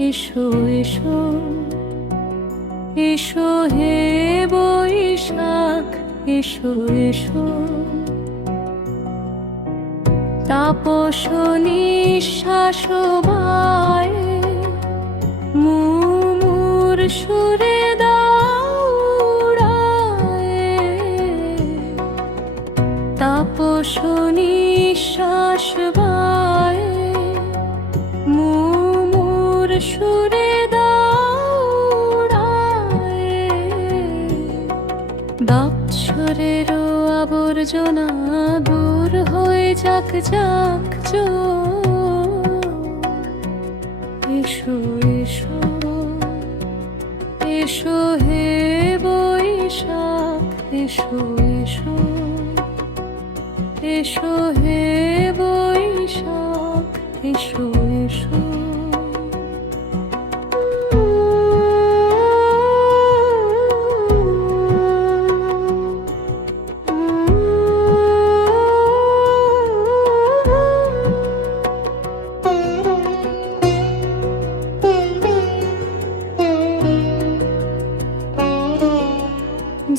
এসো এসো এসো হে বৈশাখ, এসো এসো তাপস নিঃশ্বাস বায়ে মুমুর সুরে দাউড়ায়ে, তাপস নিঃশ্বাস বায়ে মুমুর সুরে দাউড়ায়ে। বাৎসরের আবর্জনা দূর হয়ে যাক যাক জো, এসো এসো এসো হে বৈশাখ, এসো এসো এসো হে বৈশাখ, এসো এসো।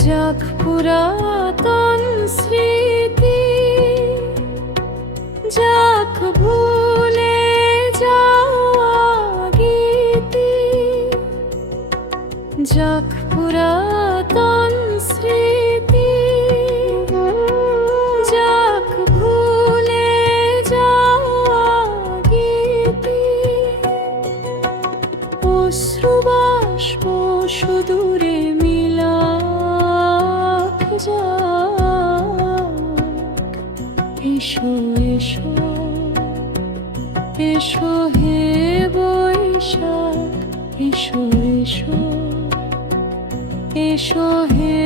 যাক পুরাতন স্মৃতি, যাক ভুলে যাওয়া গীতি, যাক পুরাতন স্মৃতি, যাক ভুলে যাওয়া গীতি। অশ্রুবাষ্প সুদূরে এসো এসো এসো হে বৈশাখ, এসো এসো এসো হে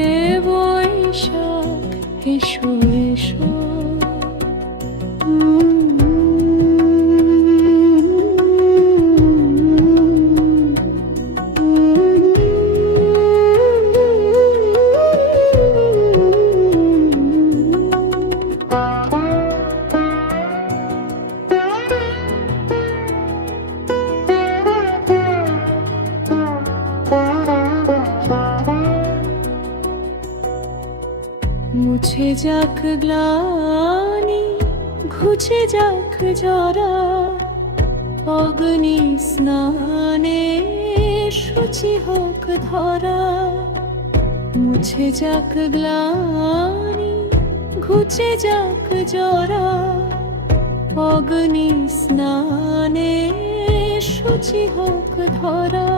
বৈশাখ, এসো এসো। মুছে যাক গ্লানি, ঘুচে যাক জরা, অগ্নি স্নানে শুচি হোক ধরা। মুছে যাক গ্লানি, ঘুচে যাক জরা, অগ্নি স্নানে শুচি হোক ধরা।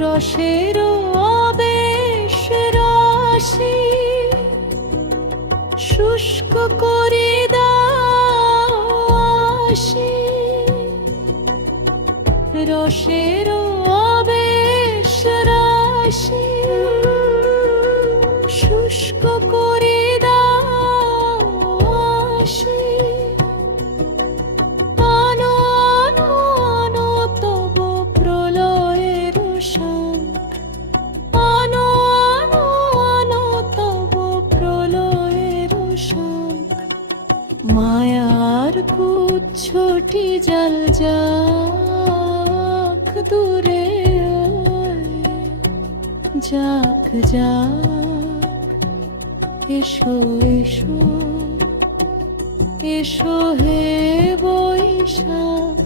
রসের আবেশ রাশি শুষ্ক করে দাও আসি, রসের আবেশ রাশি শুষ্ক করে দাও আসি। আনো আনো আনো তব প্রলয়ের শাখ, আনো আনো আনো তব প্রলয়ের শাখ। মায়ার কুচ্ছটি জল যাক দূরে, যাক যাক এসো এসো এসো হে বৈশাখ,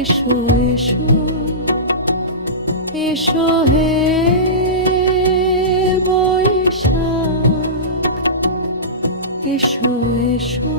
এসো এসো এসো হে বৈশাখ, এসো এসো।